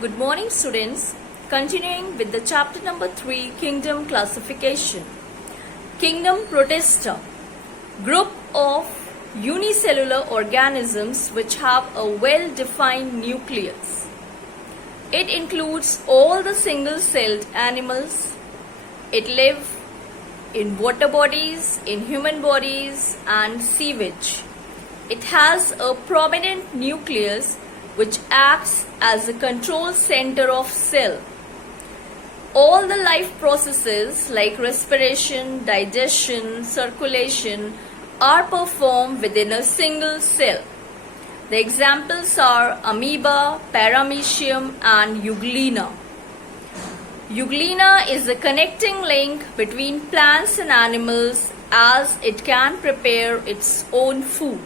Good morning, students. Continuing with the chapter number 3, Kingdom Classification. Kingdom Protista, group of unicellular organisms which have a well-defined nucleus. It includes all the single-celled animals. It lives in water bodies, in human bodies, and sewage. It has a prominent nucleus which acts as a control center of cell. All the life processes like respiration, digestion, circulation are performed within a single cell. The examples are amoeba, paramecium, and euglena. Euglena is a connecting link between plants and animals as it can prepare its own food.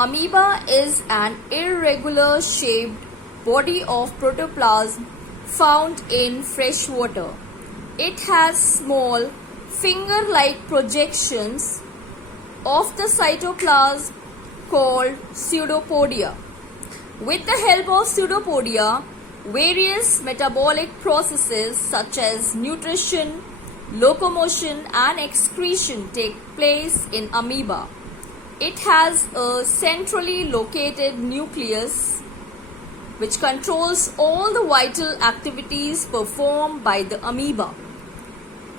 Amoeba is an irregular shaped body of protoplasm found in fresh water. It has small finger-like projections of the cytoplasm called pseudopodia. With the help of pseudopodia, various metabolic processes such as nutrition, locomotion, and excretion take place in amoeba. It has a centrally located nucleus which controls all the vital activities performed by the amoeba.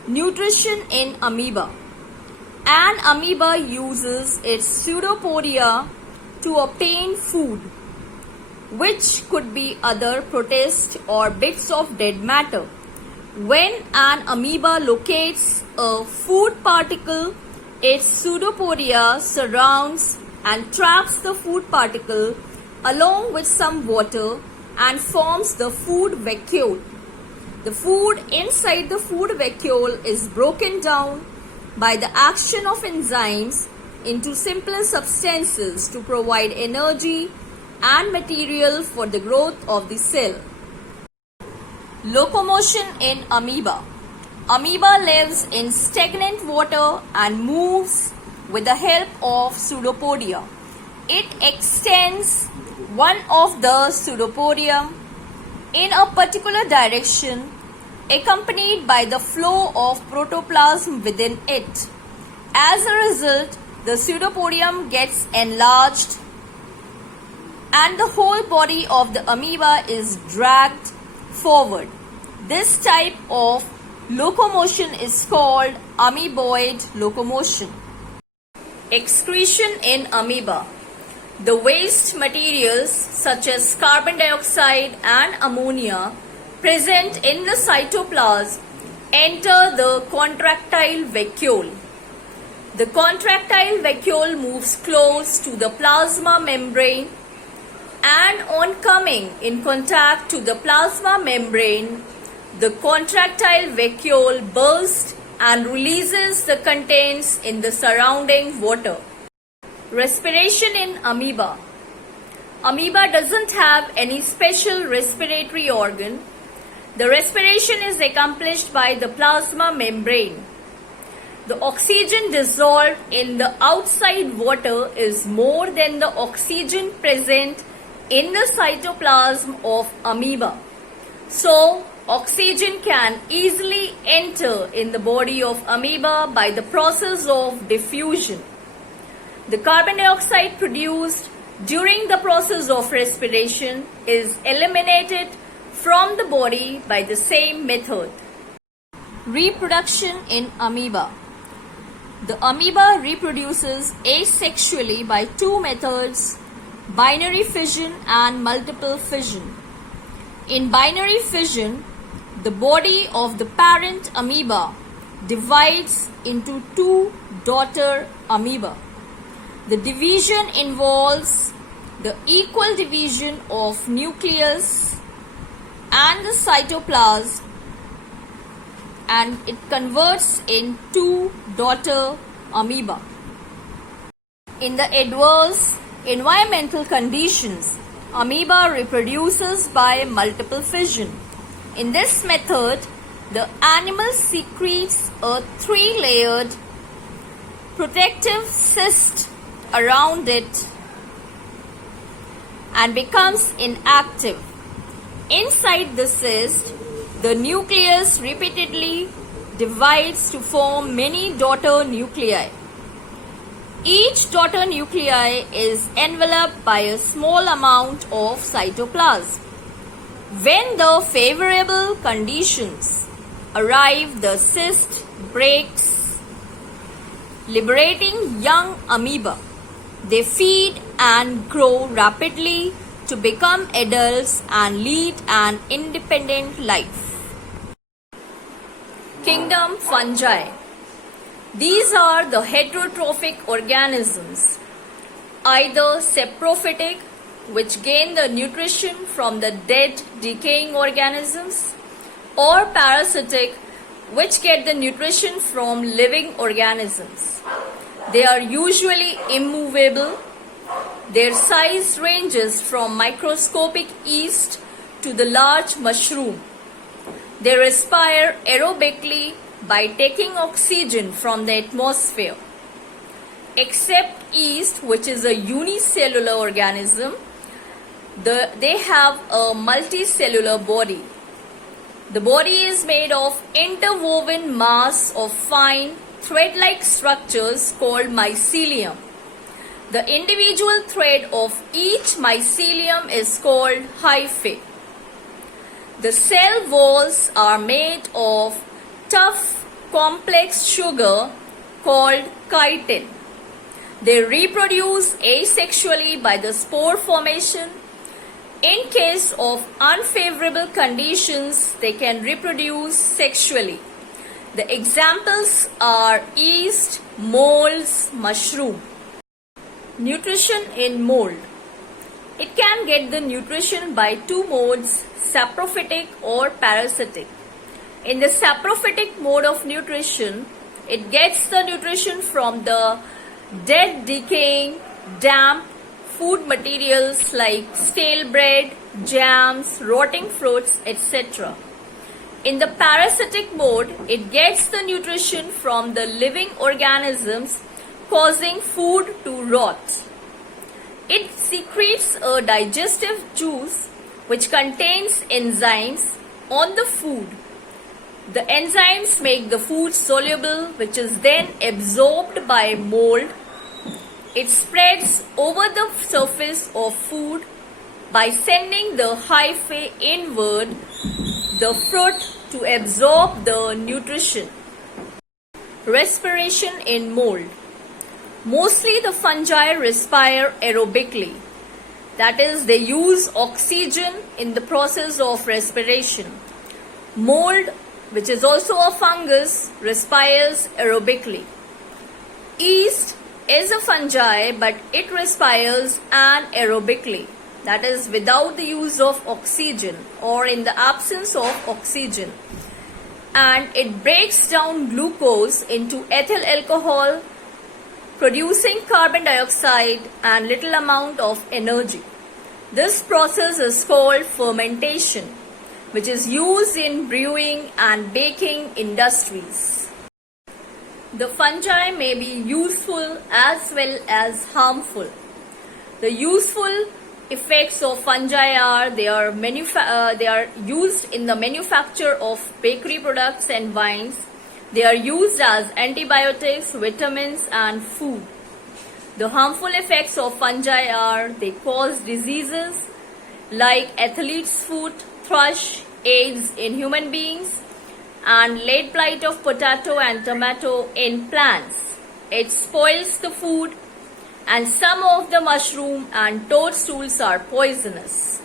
Nutrition in amoeba. An amoeba uses its pseudopodia to obtain food, which could be other protists or bits of dead matter. When an amoeba locates a food particle, its pseudopodia surrounds and traps the food particle along with some water and forms the food vacuole. The food inside the food vacuole is broken down by the action of enzymes into simpler substances to provide energy and material for the growth of the cell. Locomotion in amoeba. Amoeba lives in stagnant water and moves with the help of pseudopodia. It extends one of the pseudopodia in a particular direction, accompanied by the flow of protoplasm within it. As a result, the pseudopodium gets enlarged and the whole body of the amoeba is dragged forward. This type of locomotion is called amoeboid locomotion. Excretion in amoeba. The waste materials such as carbon dioxide and ammonia present in the cytoplasm enter the contractile vacuole. The contractile vacuole moves close to the plasma membrane, and on coming in contact to the plasma membrane, the contractile vacuole bursts and releases the contents in the surrounding water. Respiration in amoeba. Amoeba doesn't have any special respiratory organ. The respiration is accomplished by the plasma membrane. The oxygen dissolved in the outside water is more than the oxygen present in the cytoplasm of amoeba. So, oxygen can easily enter in the body of amoeba by the process of diffusion. The carbon dioxide produced during the process of respiration is eliminated from the body by the same method. Reproduction in amoeba. The amoeba reproduces asexually by two methods: binary fission and multiple fission. In binary fission, the body of the parent amoeba divides into two daughter amoeba. The division involves the equal division of nucleus and the cytoplasm, and it converts in two daughter amoeba. In the adverse environmental conditions, amoeba reproduces by multiple fission. In this method, the animal secretes a three-layered protective cyst around it and becomes inactive. Inside the cyst, the nucleus repeatedly divides to form many daughter nuclei. Each daughter nuclei is enveloped by a small amount of cytoplasm. When the favorable conditions arrive, the cyst breaks, liberating young amoeba. They feed and grow rapidly to become adults and lead an independent life. Kingdom fungi. These are the heterotrophic organisms, either saprophytic, which gain the nutrition from the dead decaying organisms, or parasitic, which get the nutrition from living organisms. They are usually immovable. Their size ranges from microscopic yeast to the large mushroom. They respire aerobically by taking oxygen from the atmosphere. Except yeast, which is a unicellular organism, they have a multicellular body. The body is made of interwoven mass of fine thread-like structures called mycelium. The individual thread of each mycelium is called hyphae. The cell walls are made of tough, complex sugar called chitin. They reproduce asexually by the spore formation. In case of unfavorable conditions, they can reproduce sexually. The examples are yeast, molds, mushroom. Nutrition in mold. It can get the nutrition by two modes, saprophytic or parasitic. In the saprophytic mode of nutrition, it gets the nutrition from the dead, decaying, damp food materials like stale bread, jams, rotting fruits, etc. In the parasitic mode, it gets the nutrition from the living organisms, causing food to rot. It secretes a digestive juice which contains enzymes on the food. The enzymes make the food soluble, which is then absorbed by mold. It spreads over the surface of food by sending the hyphae inward the fruit to absorb the nutrition. Respiration in mold. Mostly the fungi respire aerobically. That is, they use oxygen in the process of respiration. Mold, which is also a fungus, respires aerobically. Yeast is a fungi, but it respires anaerobically. That is, without the use of oxygen or in the absence of oxygen. And it breaks down glucose into ethyl alcohol, producing carbon dioxide and little amount of energy. This process is called fermentation, which is used in brewing and baking industries. The fungi may be useful as well as harmful. The useful effects of fungi are they are used in the manufacture of bakery products and wines. They are used as antibiotics, vitamins and food. The harmful effects of fungi are they cause diseases like athlete's foot, thrush, AIDS in human beings, and late blight of potato and tomato in plants. It spoils the food, and some of the mushroom and toadstools are poisonous.